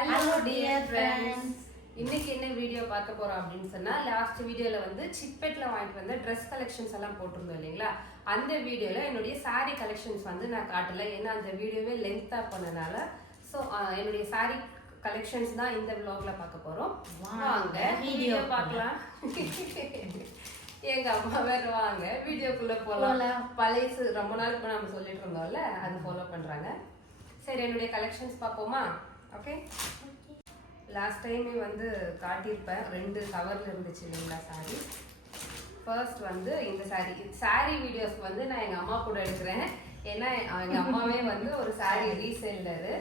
Hello dear friends, இன்னைக்கு என்ன video பார்க்க போறோம் அப்படின்னு சொன்னா, லாஸ்ட் வீடியோல வந்து சிக்பெட்ல வாங்கிட்டு வந்த ட்ரெஸ் கலெக்ஷன்ஸ் எல்லாம் போட்டிருந்தோம் இல்லைங்களா. அந்த வீடியோல என்னுடைய சாரி கலெக்ஷன்ஸ் வந்து நான் காட்டல, ஏன்னா அந்த வீடியோவே லென்த்தா பண்ணனால. ஸோ என்னுடைய சாரி கலெக்ஷன்ஸ் தான் இந்த vlogல பார்க்க போறோம். வாங்க வீடியோ பார்க்கலாம். எங்க அம்மா வேற வாங்க வீடியோக்குள்ள போலாம். பழைய ரொம்ப நாளுக்கு நம்ம சொல்லிட்டு இருந்தோம்ல, அது ஃபாலோ பண்றாங்க. சரி, என்னுடைய கலெக்ஷன்ஸ் பார்ப்போமா? ஓகே, லாஸ்ட் டைமே வந்து காட்டியிருப்பேன், 2 கவர்ல இருந்துச்சு இல்லைங்களா சாரி. ஃபர்ஸ்ட் வந்து இந்த சாரி வீடியோஸ் வந்து நான் எங்க அம்மா கூட எடுக்கிறேன், ஏன்னா எங்க அம்மாவே வந்து ஒரு சாரி ரீசேலரு.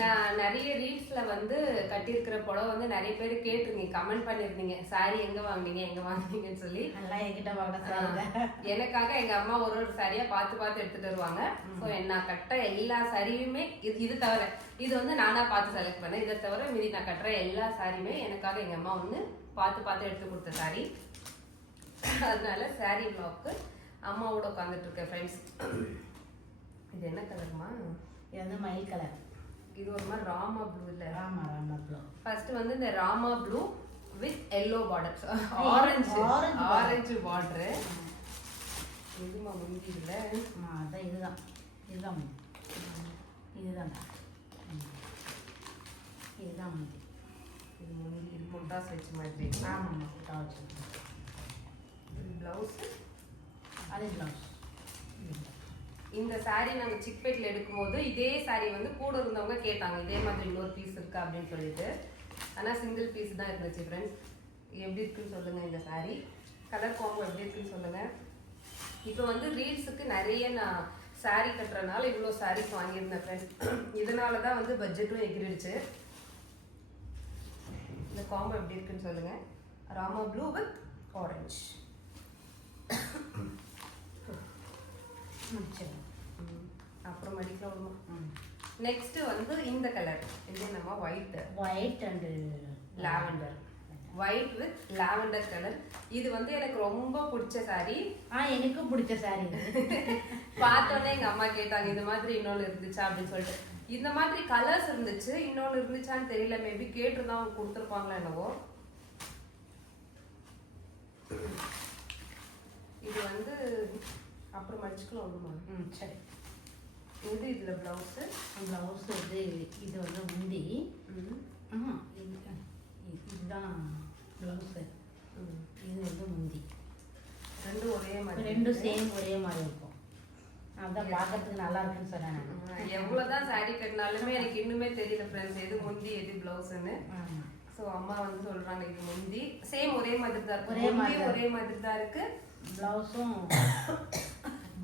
நான் நிறைய ரீல்ஸ்ல வந்து கட்டியிருக்கிற புடவை வந்து நிறைய பேர் கேட்டிருந்தீங்க, கமெண்ட் பண்ணிருந்தீங்க, சாரி எங்க வாங்குனீங்கன்னு சொல்லி. எனக்காக எங்க அம்மா ஒரு சாரியா பார்த்து எடுத்துட்டு வருவாங்க. ஸோ நான் கட்டுற எல்லா சாரியுமே இது தவிர, இது வந்து நானா பார்த்து செலக்ட் பண்ணேன். இதை தவிர மீதி நான் கட்டுற எல்லா சாரியுமே எனக்காக எங்க அம்மா வந்து பார்த்து எடுத்து கொடுத்த சாரி. அதனால சாரி vlogக்கு அம்மாவோட உட்காந்துட்டு இருக்கேன் ஃப்ரெண்ட்ஸ். இது என்ன கலர்மா? இது வந்து மயில் கலர். இது ஒரு மாதிரி ராமா ப்ளூ இல்ல? ராமா ப்ளூ. ஃபர்ஸ்ட் வந்து இந்த ராமா blue with yellow border, orange border. இதுமா முந்தி இல்ல? அதான் இதுதான் முந்தி. இது முந்தி, இது முட்டாஸ் வச்ச மாதிரி. ஆமாம், முட்டா வச்சு. இது பிளவுஸ், அது பிளவுஸ். இந்த சாரி நாங்க சிக்பேட்ல எடுக்கும்போது இதே சாரி வந்து கூட இருந்தவங்க கேட்டாங்க, இதே மாதிரி இன்னொரு பீஸ் இருக்கா அப்படின்னு சொல்லிட்டு. ஆனா சிங்கிள் பீஸ் தான் இருந்துச்சு ஃப்ரெண்ட்ஸ். எப்படி இருக்குன்னு சொல்லுங்க, இந்த சாரி கலர் காம்போ எப்படி இருக்குன்னு சொல்லுங்க. இப்போ வந்து ரீல்ஸுக்கு நிறைய நான் சாரி கட்டுறதுனால இவ்வளோ சாரீஸ் வாங்கியிருந்தேன் ஃப்ரெண்ட்ஸ். இதனால தான் வந்து பட்ஜெட்டும் எகிரிடுச்சு. இந்த காம்போ எப்படி இருக்குன்னு சொல்லுங்க. Rama blue with orange. அப்புறம் மடிக்கலாம் விடுமா? நெக்ஸ்ட் வந்து இந்த கலர், இது நம்ம white and lavender, white with lavender colour. இது வந்து எனக்கு ரொம்ப பிடிச்ச சாரி. எனக்கும் பிடிச்ச சாரி. பார்த்தோன்னே எங்க அம்மா கேட்டாங்க, இந்த மாதிரி இன்னொன்று இருந்துச்சா அப்படின்னு சொல்லிட்டு. இந்த மாதிரி கலர்ஸ் இருந்துச்சு, இன்னொன்று இருந்துச்சான்னு தெரியல, மேபி கேட்டுருந்தா அவங்க கொடுத்துருப்பாங்களா என்னவோ. இது வந்து அப்புறம் மடிச்சுக்கலாம் விடுமா? சரி. இதுல பிளவுஸ் இது வந்து முந்தி. இதுதான் பிளவுஸ். இது வந்து முந்தி. ரெண்டும் ஒரே மாதிரி, ரெண்டும் சேம் ஒரே மாதிரி இருக்கும். அதான் பார்க்கறதுக்கு நல்லா இருக்குன்னு சொன்னேன். எவ்வளவுதான் சாரி கட்டினாலுமே எனக்கு இன்னுமே தெரியல ஃப்ரெண்ட்ஸ், எது முந்தி எது பிளவுஸ்ன்னு. ஸோ அம்மா வந்து சொல்றாங்க இது முந்தி, சேம் ஒரே மாதிரி தான் இருக்கு, ஒரே மாதிரி தான் இருக்கு.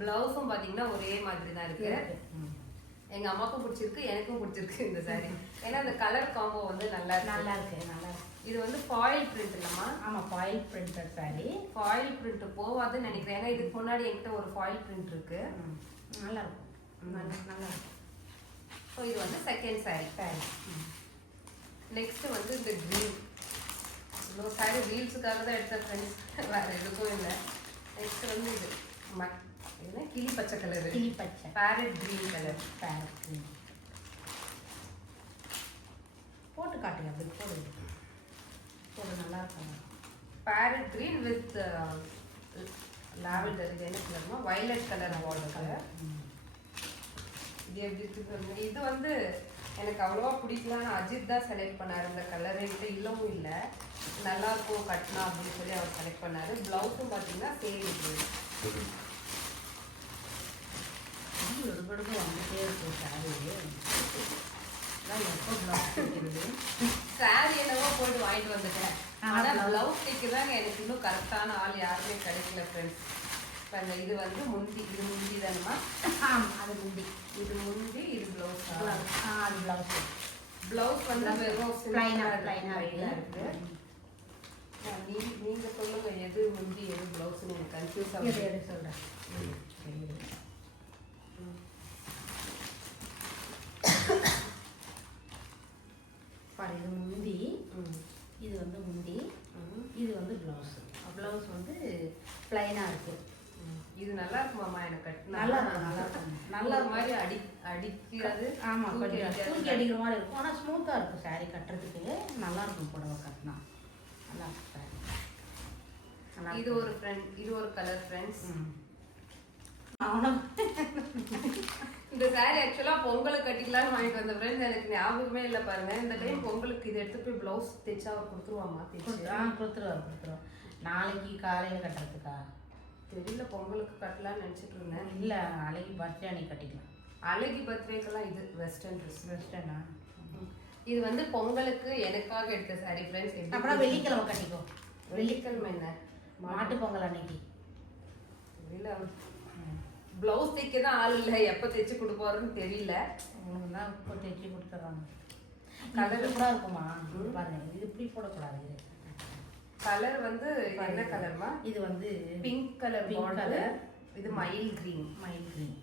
பிளவுஸும் பாத்தீங்கன்னா ஒரே மாதிரி தான் இருக்கு. எங்க அம்மாக்கும் பிடிச்சிருக்கு, எனக்கும் பிடிச்சிருக்கு இந்த சாரி. ஏன்னா அந்த கலர் காம்போ வந்து நல்லா இருக்கு. இது வந்து ஃபாயில் பிரிண்ட் இல்லம்மா? ஆமா, foil printed sari. Foil print போவாதுன்னு நினைக்கிறேன், ஏன்னா இதுக்கு முன்னாடி என்கிட்ட ஒரு ஃபாயில் பிரிண்ட் இருக்கு. நல்லா இருக்கும், நல்லா இருக்கும். ஸோ இது வந்து செகண்ட் சாரி. நெக்ஸ்ட் வந்து இந்த கிரீன். இவ்வளோ சாரி ரீல்ஸுக்காக தான் எடுத்த ஃப்ரெண்ட்ஸ், வேற எதுக்கும் இல்லை. நெக்ஸ்ட் வந்து இது என்ன கிளி பச்சை கலர், பேரட் கிரீன் கலர். போட்டு காட்டுங்க, அப்படி போடு நல்லா இருக்கும். Farad green with lavender. இது என்ன கலர்னா வயலட் கலர், வாட்டர் கலர். இது எப்படி இருக்கு? இது வந்து எனக்கு அவ்வளோவா பிடிக்கல, ஆனால் அஜித் தான் செலக்ட் பண்ணார் இந்த கலர். என்கிட்ட இல்லவும் இல்லை, நல்லா இருக்கும் கட்டினா அப்படின்னு சொல்லி அவர் செலக்ட் பண்ணாரு. பிளவுஸும் பார்த்தீங்கன்னா சேம் இது. வந்துட்டே இருக்கும் சாரி என்னவோ போட்டு வாங்கிட்டு வந்துட்டேன், ஆனால் பிளவுஸ் தைக்கு தாங்க எனக்கு இன்னும் கரெக்டான ஆள் யாருமே கிடைக்கல ஃப்ரெண்ட்ஸ். இப்போ அந்த இது வந்து முந்தி, இது முந்தி தானம்மா? அது முந்தி. இது முந்தி, இது பிளவுஸ். அது பிளவுஸ். பிளவுஸ் வந்து வெறும் ப்ளைனா இருக்கு. நீங்க சொல்லுங்க எது முந்தி எது பிளவுஸ்னு, எனக்கு கன்ஃபியூஸ் ஆகுது. சொல்றேன். இது முந்தி, இது வந்து முந்தி, இது வந்து பிளவுஸ். பிளவுஸ் வந்து பிளைனா இருக்கு. இது நல்லா இருக்குமாமா எனக்கு நல்லா இருக்கும் நல்லா இருக்கும் நல்ல ஒரு மாதிரி அடிக்காது. ஆமாம், கொஞ்சம் தூக்கி அடிக்கிற மாதிரி இருக்கும். ஆனால் ஸ்மூத்தாக இருக்கும் சாரீ கட்டுறதுக்கு. நல்லா இருக்கும் புடவை கட்டினா. நல்லா இருக்கும் சாரீ. இது ஒரு ஃப்ரெண்ட், இது ஒரு கலர் ஃப்ரெண்ட்ஸ். அவனும் இந்த சாரி ஆக்சுவலா பொங்கலுக்கு கட்டிக்கலாம்னு வாங்கிட்டு வந்த ஃப்ரெண்ட்ஸ், எனக்கு ஞாபகமே இல்லை பாருங்க. இந்த டைம் பொங்கலுக்கு இதை எடுத்து போய் பிளவுஸ் தைச்சா அவர் கொடுத்துருவாமா? கொடுத்துருவார். நாளைக்கு காலையில் கட்டுறதுக்கா தெரியல, பொங்கலுக்கு கட்டலாம்னு நினச்சிட்டு இருந்தேன். இல்லை, நாளைக்கு பர்த்டே அன்னைக்கு கட்டிக்கலாம். அழகி பர்த்டேக்கெல்லாம் இது வெஸ்டர்ன் ட்ரெஸ். வெஸ்டர்னா? இது வந்து பொங்கலுக்கு எனக்காக எடுத்த சாரி ஃப்ரெண்ட்ஸ். அப்புறம் வெள்ளிக்கிழமை கட்டிக்கோ. வெள்ளிக்கிழமை என்ன? மாட்டு பொங்கல் அன்னைக்கு. இல்லை, பிளவுஸ் தைக்க தான் ஆள் இல்லை, எப்போ தைச்சு கொடுப்பாருன்னு தெரியல. உங்களுக்கு தான் இப்போ தைச்சி கொடுத்துட்றாங்க. கலர் கூட இருக்குமா? பாருங்க, இது இப்படி போடக்கூடாது. இது கலர் வந்து என்ன கலர்மா? இது வந்து பிங்க் கலர் பார்டர். இது மயில் கிரீன். மயில் கிரீன்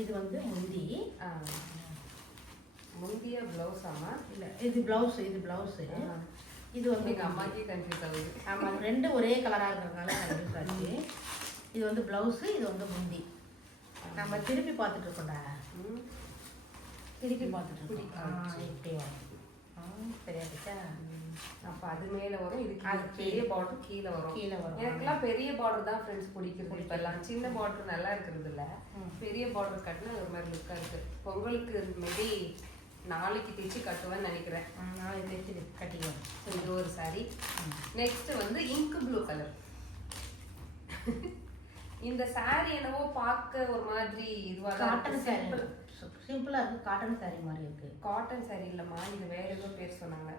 இது வந்து முந்தி. முந்திய பிளவுஸ். ஆமா, இல்லை, இது பிளவுஸ். இது பிளவுஸ். இது வந்து எங்கள் அம்மாக்கே கன்ஃபியூஸ் ஆகுது. ஆமாம், ரெண்டு ஒரே கலராக இருக்கிறதுனால கன்ஃபியூஸ் ஆச்சு. இது வந்து பிளவுஸு, இது வந்து முந்தி. நம்ம திருப்பி பார்த்துட்டு இருக்கோம்டா. திருப்பி பார்த்துட்டு இருக்கோம். இப்படி வரும். சரியா இருக்கா? அப்போ அது மேலே வரும். இது பெரிய பார்டர் கீழே வரும். எனக்குலாம் பெரிய பார்டர் தான் ஃப்ரெண்ட்ஸ் பிடிக்கிறது. இப்போல்லாம் சின்ன பார்டர் நல்லா இருக்கிறது இல்லை. பெரிய பார்டர் கட்டினா ஒரு மாதிரி லுக்காக இருக்குது. பொங்கலுக்கு மேபி நாளைக்கு தைச்சு கட்டுவேன்னு நினைக்கிறேன். நாளைக்கு தைச்சு கட்டிக்குவேன். இது ஒரு சாரி. நெக்ஸ்ட் வந்து இங்க் ப்ளூ கலர். இந்த சாரி என்னவோ பார்க்க ஒரு மாதிரி இதுவாக காட்டன் சாரி. சிம்பிளாக இருக்குது. காட்டன் சாரி மாதிரி இருக்குது. காட்டன் சாரி இல்லைம்மா, இது வேற ஏதோ பேர் சொன்னாங்க.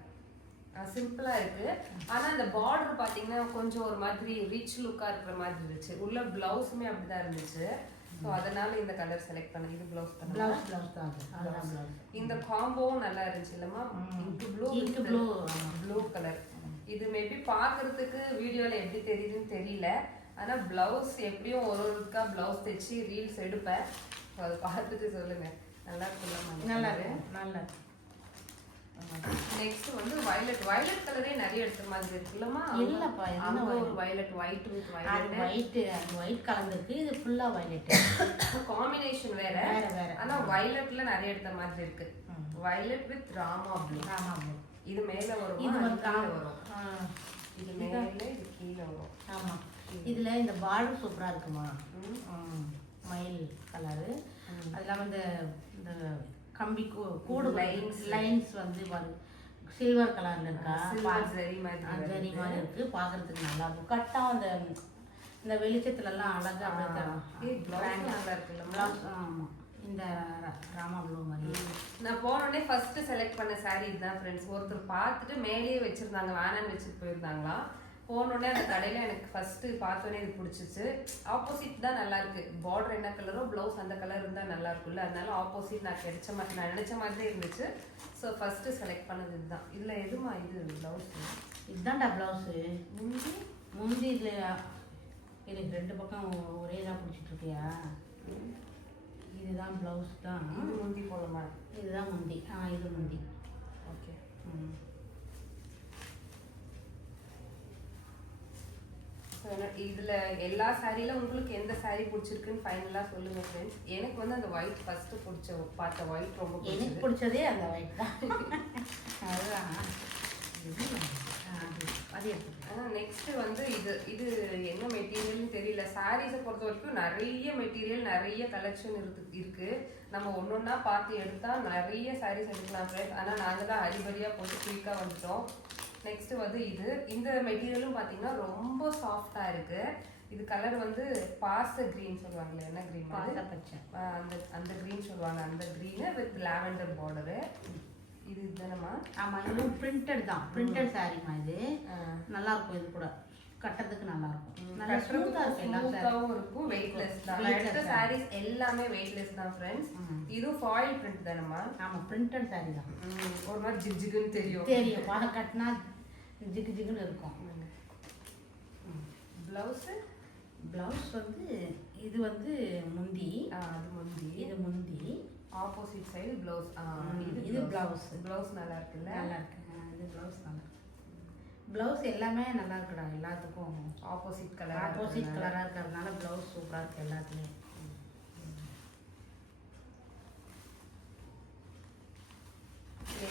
சிம்பிளாக இருக்குது. ஆனால் அந்த பார்டர் பார்த்தீங்கன்னா கொஞ்சம் ஒரு மாதிரி ரிச் லுக்காக இருக்கிற மாதிரி இருந்துச்சு. உள்ள ப்ளவுஸுமே அப்படி தான் இருந்துச்சு. ஸோ அதனால இந்த கலர் செலக்ட் பண்ணேன். இது ப்ளவுஸ் தான். ப்ளவுஸ் தான். அதுதான் ப்ளவுஸ். இந்த காம்போவும் நல்லா இருந்துச்சு இல்லைம்மா? Blue colour. இது மேபி பார்க்கறதுக்கு வீடியோவில் எப்படி தெரியுதுன்னு தெரியல. ஆனால் ப்ளவுஸ் எப்படியும் ஒருக்கா ப்ளவுஸ் தைச்சி ரீல்ஸ் எடுப்பேன். ஸோ அதை பார்த்துட்டு சொல்லுங்கள். நல்லா இருக்குல்ல? நல்லா இருக்கு. நல்லா. நெக்ஸ்ட் வந்து வயலட். வயலட் கலரே நிறைய எடுத்த மாதிரி இருக்குல்லம்மா? இல்லப்பா, அங்க ஒரு வயலட், ஒயிட் வித் வயலட். அது ஒயிட் கலந்துருக்கு. இது ஃபுல்லா வயலட். காம்பினேஷன் வேற வேற. ஆனா வயலட்ல நிறைய எடுத்த மாதிரி இருக்கு. Violet with Rama blue. Rama blue. இது மேல வரும். இது வந்து கீழ வரும். இது மேல, இது கீழ வரும். ஆமா. இதுல இந்த பார்டர் சூப்பரா இருக்குமா? மயில் கலர். அது இல்லாம இந்த கம்பி கூடு லைன்ஸ் வந்து சில்வர் கலர்ல இருக்கா? ஜரி மாதிரி இருக்கு. பாக்குறதுக்கு நல்லா இருக்கும். கட்டா இந்த வெளிச்சத்துல எல்லாம் அழகா நல்லா இருக்குல்ல? ஆமா, இந்த ராமா ப்ளூ மாதிரி. நான் போனோடனே ஃபர்ஸ்ட் செலக்ட் பண்ண சாரி இதுதான் ஃப்ரெண்ட்ஸ். ஒருத்தர் பார்த்துட்டு மேலேயே வச்சிருந்தாங்க, வேணான்னு வச்சுட்டு போயிருந்தாங்களா. போனோடனே அந்த கடையில் எனக்கு ஃபஸ்ட்டு பார்த்தோன்னே இது பிடிச்சிச்சு. ஆப்போசிட் தான் நல்லா இருக்கு. பார்டர் என்ன கலரோ ப்ளவுஸ் அந்த கலர் இருந்தால் நல்லா இருக்குல்ல. அதனால ஆப்போசிட் நான் நினச்ச மாதிரியே இருந்துச்சு. ஸோ ஃபஸ்ட்டு செலக்ட் பண்ணது இதுதான். இதில் எதுமா இது ப்ளவுஸ்? இதுதான்டா ப்ளவுஸு. முந்தி இதில் எனக்கு ரெண்டு பக்கம் ஒரே தான் பிடிச்சிட்டு இருக்கியா? இதுதான் ப்ளவுஸ் தான். இது முந்தி போலமா? இதுதான் முந்தி. இது முந்தி. ஓகே. இதுல எல்லா சாரியில உங்களுக்கு எந்த சாரி பிடிச்சிருக்குன்னு ஃபைனலா சொல்லுங்க ஃப்ரெண்ட்ஸ். எனக்கு வந்து அந்த ஒயிட் ஃபர்ஸ்ட் பார்த்த ஒயிட் ரொம்ப பிடிச்சது. எனக்கு பிடிச்சதே அந்த ஒயிட் தான். அதுதான். நெக்ஸ்ட் வந்து இது என்ன மெட்டீரியல்னு தெரியல. சாரீஸை பொறுத்த வரைக்கும் நிறைய மெட்டீரியல், நிறைய கலெக்ஷன் இருக்கு. நம்ம ஒன்னொன்னா பார்த்து எடுத்தா நிறைய சாரீஸ் எடுக்கலாம் ஃப்ரெண்ட்ஸ். ஆனா நாங்க தான் ஹரிபரியா போட்டு குயிக்கா வந்துட்டோம். நெக்ஸ்ட் வந்து இந்த மெட்டீரியலும் பார்த்தீங்கன்னா ரொம்ப சாஃப்டா இருக்கு. இது கலர் வந்து பாச கிரீன் சொல்லுவாங்களே, என்ன கிரீன்? பச்சை. அந்த கிரீன் சொல்லுவாங்க. அந்த கிரீன் வித் லாவெண்டர் பார்டரு. இது இதுதானமா? ஆமா, இது பிரிண்டட் தான். பிரிண்டட் சாரிமா இது. நல்லா இருக்கும். இது கூட கட்டறதுக்கு நல்லா இருக்கும். நல்லா ஸ்மூத்தா இருக்கும். வெயிட்லெஸ் தான். எடுத்த சாரீஸ் எல்லாமே வெயிட்லெஸ் தான் ஃப்ரெண்ட்ஸ். இது ஃபாயில் பிரிண்ட் தானமா? ஆமா, பிரிண்டட் சாரி தான். ஒரு மாதிரி ஜிக் ஜிக்னு தெரியும். பாட கட்டினா ஜிக் ஜிக்னு இருக்கும். ப்ளவுஸ் வந்து இது வந்து முந்தி. அது முந்தி. இது முந்தி. Opposite side blouse. இது ப்ளவுஸ். ப்ளவுஸ் நல்லா இருக்குல்ல? நல்லா இருக்கு. இது ப்ளவுஸ் நல்லா இருக்கு. ப்ளவுஸ் எல்லாமே நல்லா இருக்குடா, எல்லாத்துக்கும் ஆப்போசிட் கலர். ஆப்போசிட் கலராக இருக்கிறதுனால ப்ளவுஸ் சூப்பராக இருக்குது எல்லாத்துலேயும்.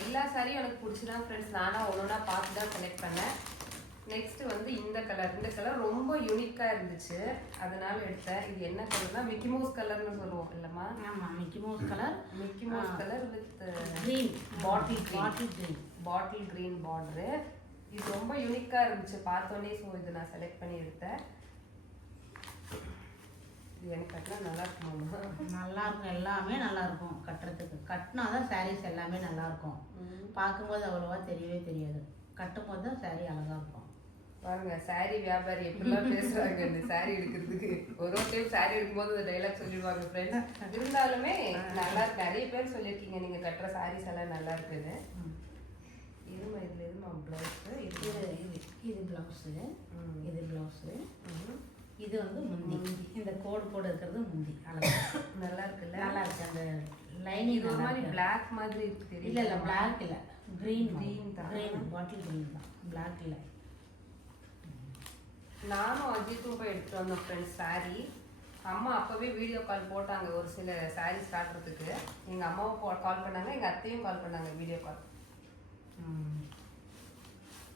எல்லா சாரியும் எனக்கு பிடிச்சிதான் ஃப்ரெண்ட்ஸ். நானும் ஒன்றா பார்த்து தான் செலக்ட் பண்ணேன். நெக்ஸ்ட் வந்து இந்த கலர் ரொம்ப யூனிக்காக இருந்துச்சு, அதனால எடுத்தேன். இது என்ன கலர்னா மிக்கி மவுஸ் கலர்னு சொல்லுவோம் இல்லைம்மா? ஆமாம், Mickey mouse colour. Mickey mouse colour with green bottle green border. இது ரொம்ப யூனிக்காக இருந்துச்சு பார்த்தோன்னே. ஸோ இது நான் செலக்ட் பண்ணி எடுத்தேன். இது எனக்கு கட்டினா நல்லா இருக்குமாம்மா? நல்லா இருக்கும், எல்லாமே நல்லா இருக்கும் கட்டுறதுக்கு. கட்டினா தான் சாரீஸ் எல்லாமே நல்லா இருக்கும். பார்க்கும்போது அவ்வளோவா தெரியவே தெரியாது, கட்டும் போது தான் சாரீ அழகாக இருக்கும். பாருங்க சாரீ வியாபாரி எப்படிலாம் பேசுறாங்க இந்த சாரீ எடுக்கிறதுக்கு. ஒரு டைம் சாரீ எடுக்கும்போது இந்த டைலாக் சொல்லிடுவாங்க ஃப்ரெண்ட்ஸ். இருந்தாலுமே நல்லா இருக்கு. நிறைய பேர் சொல்லியிருக்கீங்க நீங்கள் கட்டுற சாரீஸ் எல்லாம் நல்லா இருக்குன்னு. இதுமா இதில் எதுமா ப்ளவுஸு? இது ப்ளவுஸு. இது ப்ளவுஸு. இது வந்து முந்தி. இந்த கோடு இருக்கிறது முந்தி. அழகா நல்லா இருக்குல்ல? நல்லா இருக்கு. அந்த லைனிங் ஒரு மாதிரி பிளாக் மாதிரி இருக்கு. இல்லை இல்லை, பிளாக் இல்லை, க்ரீன் தான். க்ரீன் பாட்டில் க்ரீன் தான், பிளாக் இல்லை. நானும் அஜித்தும் போய் எடுத்துகிட்டு வந்தோம் ஃப்ரெண்ட்ஸ் சாரீ. அம்மா அப்போவே வீடியோ கால் போட்டாங்க ஒரு சில சாரீஸ் காட்டுறதுக்கு. எங்கள் அம்மாவும் கால் பண்ணாங்க, எங்கள் அத்தையும் கால் பண்ணாங்க வீடியோ கால்.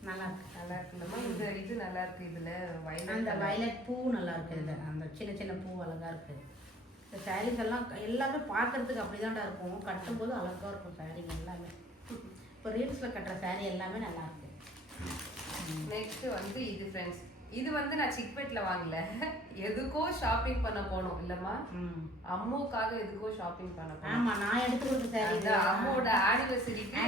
நல்லா இருக்கு. நல்லா இருக்குல்லம்மா? இது நல்லா இருக்கு. இதில் வயலட், அந்த வயலட் பூ நல்லா இருக்கு. இதில் அந்த சின்ன சின்ன பூ அழகாக இருக்கு. இந்த சாரீஸ் எல்லாம் எல்லாமே பார்க்கறதுக்கு அப்படிதான்டா இருக்கும், கட்டும்போது அழகாக இருக்கும் சாரீங்க எல்லாமே. இப்போ ரீல்ஸில் கட்டுற சாரீ எல்லாமே நல்லா இருக்கு. நெக்ஸ்ட் வந்து இது ஃப்ரெண்ட்ஸ். இது வந்து நான் சிக்பெட்ல வாங்கல, எதுக்கோ ஷாப்பிங் பண்ண போனோம் இல்லம்மா? அம்முக்காக எதுக்கோ ஷாப்பிங் பண்ண போனோம். ஆமா, நான் எடுத்து கொடுத்த சாரி தான். அம்முவோட ஆனிவர்சரிக்கு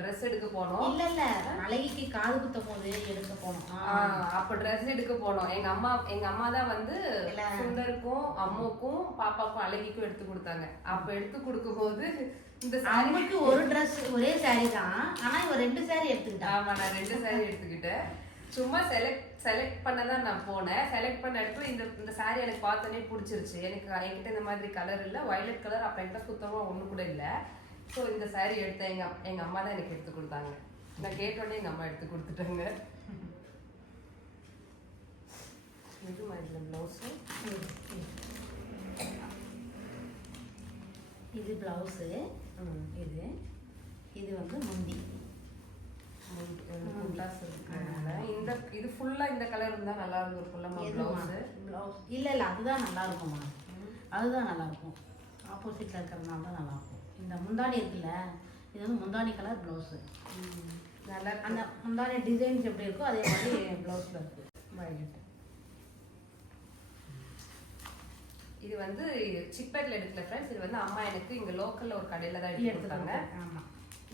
ட்ரெஸ் எடுக்க போனோம். இல்ல இல்ல, அழகிக்கு காது குத்தும் போது எடுக்க போனோம். அப்ப ட்ரெஸ் எடுக்க போனோம். எங்க அம்மா தான் வந்து சுந்தருக்கும் அம்முக்கும் பாப்பாக்கும் அழகிக்கும் எடுத்து கொடுத்தாங்க. அப்ப எடுத்து கொடுக்கும் போது இந்த சாரிக்கு ஒரு ட்ரெஸ் ஒரே சாரி தான், ஆனா இவ 2 சாரி எடுத்துக்கிட்டேன். ஆமா, நான் 2 சாரி எடுத்துக்கிட்டேன். சும்மா செலக்ட் பண்ண தான் நான் போனேன். செலக்ட் பண்ண இடத்துல இந்த சாரி எனக்கு பார்த்தோன்னே பிடிச்சிருச்சு. என்கிட்ட இந்த மாதிரி கலர் இல்லை, வயலட் கலர் அப்போ என்கிட்ட சுத்தமாக ஒன்று கூட இல்லை. ஸோ இந்த சாரி எடுத்தேன். எங்கள் அம்மா தான் எனக்கு எடுத்து கொடுத்தாங்க. நான் கேட்டோடனே எங்கள் அம்மா எடுத்து கொடுத்துட்டாங்க. இது மாதிரி ப்ளவுஸு. இது ப்ளவுஸு. இது வந்து முந்தி. இது ஃபுல்லா இந்த கலர் இருந்தா நல்லா இருந்திருக்கும்ல ப்ளவுஸ். இல்ல இல்ல, அதுதான் நல்லா இருக்குமா, அதுதான் நல்லா இருக்கும். ஆப்போசிட்ல இருக்கிறதுனால தான் நல்லா இருக்கும். இந்த முந்தானி இருக்குல்ல, இது வந்து முந்தானி கலர் ப்ளவுஸு. நல்லா அந்த முந்தானி டிசைன்ஸ் எப்படி இருக்கோ அதே மாதிரி ப்ளவுஸ்ல இருக்கு. வயலட். இது வந்து சிக்பெட்ல எடுக்கல ஃப்ரெண்ட்ஸ். இது வந்து அம்மா எனக்கு இங்க லோக்கல்ல ஒரு கடையில தான் எடுத்து கொடுத்தாங்க. ஆமா.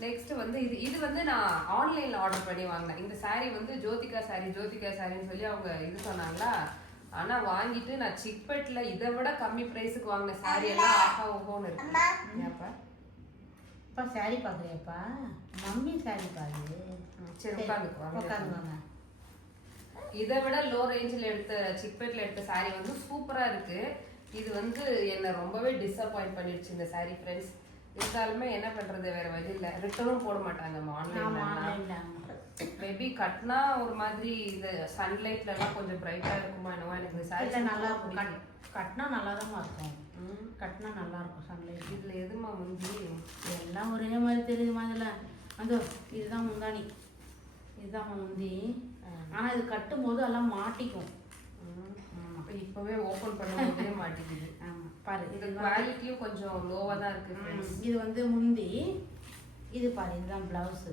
நெக்ஸ்ட் வந்து இது வந்து நான் ஆன்லைன்ல ஆர்டர் பண்ணி வாங்கினேன். இந்த சாரீ வந்து ஜோதிகா சாரின்னு சொல்லி அவங்க இது சொன்னாங்களா. ஆனா வாங்கிட்டு நான் சிக்பெட்ல இதை விட கம்மி பிரைஸுக்கு வாங்கின சாரீ எல்லாம் ஆஹா ஓஹோன்னு இருக்கு. அப்பா சாரி பாக்குறியாப்பா? மம்மி சாரி பாரு. சரி உட்காந்துக்குவாங்க. இதை விட லோ ரேஞ்சில் எடுத்த சிக்பெட்ல எடுத்த சாரீ வந்து சூப்பரா இருக்கு. இது வந்து என்னை ரொம்பவே டிசப்பாயிண்ட் பண்ணிடுச்சு இந்த சாரீ ஃப்ரெண்ட்ஸ். இருந்தாலுமே என்ன பண்றது, வேற வழி இல்லை. ரிட்டர்னும் போட மாட்டாங்க ஆன்லைன்ல. மேபி கட்டினா ஒரு மாதிரி இது சன்லைட்ல எல்லாம் கொஞ்சம் பிரைட்டா இருக்குமா என்னவோ. எனக்கு சாரி நல்லா இருக்கும், கட்டினா நல்லா தான் இருக்கும். கட்டினா நல்லா இருக்கும் சன்லைட். இதுல எதுமா முந்தி? எல்லாம் ஒரே மாதிரி தெரியுமா? இதுல அந்த இதுதான் முந்தானி, இதுதான் முந்தி. ஆனா இது கட்டும் போது எல்லாம் மாட்டிக்கும். இப்பவே ஓபன் பண்ணும்போதே மாட்டிக்குது. பாரு, இது குவாலிட்டியும் கொஞ்சம் லோவா தான் இருக்கு. இது வந்து முந்தி. இது பாரு, இதுதான் பிளவுஸ்.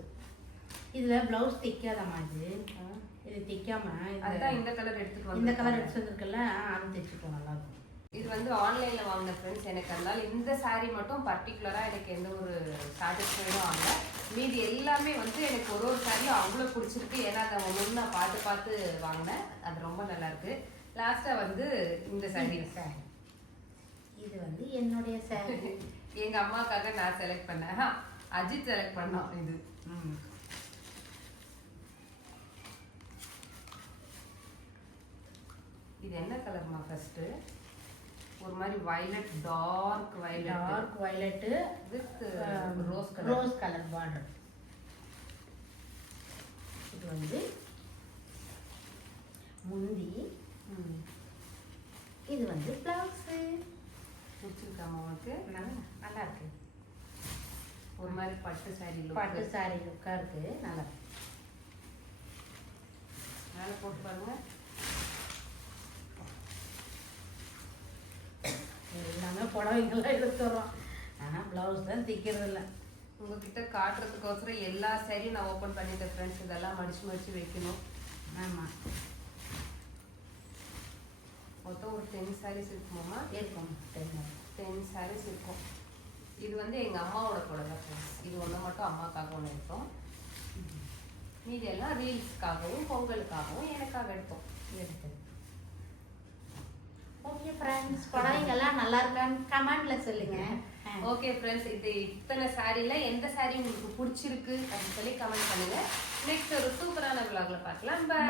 இதுல பிளவுஸ் தைக்காதமா, இது தைக்காம அதான் இந்த கலர் எடுத்துட்டு வந்து, இந்த கலர் எடுத்து வந்திருக்குல்ல, அது தைச்சுக்கோ, நல்லா இருக்கும். இது வந்து ஆன்லைன்ல வாங்கின ஃப்ரெண்ட்ஸ். எனக்கு அதனால இந்த சாரீ மட்டும் பர்டிகுலரா எனக்கு எந்த ஒரு சாட்டிஸ்ஃபைடும் ஆகல. மீதி எல்லாமே வந்து எனக்கு ஒரு சாரியும் அவ்வளோ பிடிச்சிருக்கு. ஏன்னா அதை ஒன்று நான் பார்த்து வாங்கினேன். அது ரொம்ப நல்லா இருக்கு. லாஸ்டா வந்து இந்த சாரீ. இது வந்து என்னுடைய சாரி. எங்க அம்மாக்காக நான் செலக்ட் பண்ணேன். அஜித் செலக்ட் பண்ணோம். இது என்ன கலர்மா ஃபர்ஸ்ட்? ஒரு மாதிரி violet, dark violet with rose colour border. இது வந்து முந்தி, இது வந்து பிளவுஸ். பிடிச்சிருக்காமா உனக்கு? நல்லா இருக்கு. ஒரு மாதிரி பட்டு சாரி லுக்கா இருக்கு. நல்லா மேலே போட்டு பாருங்க. எல்லாமே புடவைங்கெல்லாம் எடுத்துறோம், ஆனால் ப்ளவுஸ் தான் தைக்கிறது இல்லை. உங்ககிட்ட காட்டுறதுக்கோசரம் எல்லா சாரியும் நான் ஓப்பன் பண்ணிட்டேன் ஃப்ரெண்ட்ஸ். இதெல்லாம் மடிச்சு வைக்கணும். ஆமாம், மொத்தம் ஒரு 10 சாரீஸ் இருக்குமாம்மா? இருக்கும். 10 சாரீஸ் இருக்கும். இது வந்து எங்கள் அம்மாவோட புடவை ஃப்ரெண்ட்ஸ். இது ஒன்று மட்டும் அம்மாக்காக ஒன்று எடுத்தோம். மீதி எல்லாம் ரீல்ஸ்க்காகவும் பொங்கலுக்காகவும் எனக்காக எடுத்தோம். ஓகே ஃப்ரெண்ட்ஸ், புடவைங்கெல்லாம் நல்லா இருக்கான்னு கமெண்ட்ல சொல்லுங்க. ஓகே ஃப்ரெண்ட்ஸ், இது இத்தனை சாரியில் எந்த சாரி உங்களுக்கு பிடிச்சிருக்கு அப்படின்னு சொல்லி கமெண்ட் பண்ணுங்க. நெக்ஸ்ட் ஒரு சூப்பரான vlogல பார்க்கலாம். பை.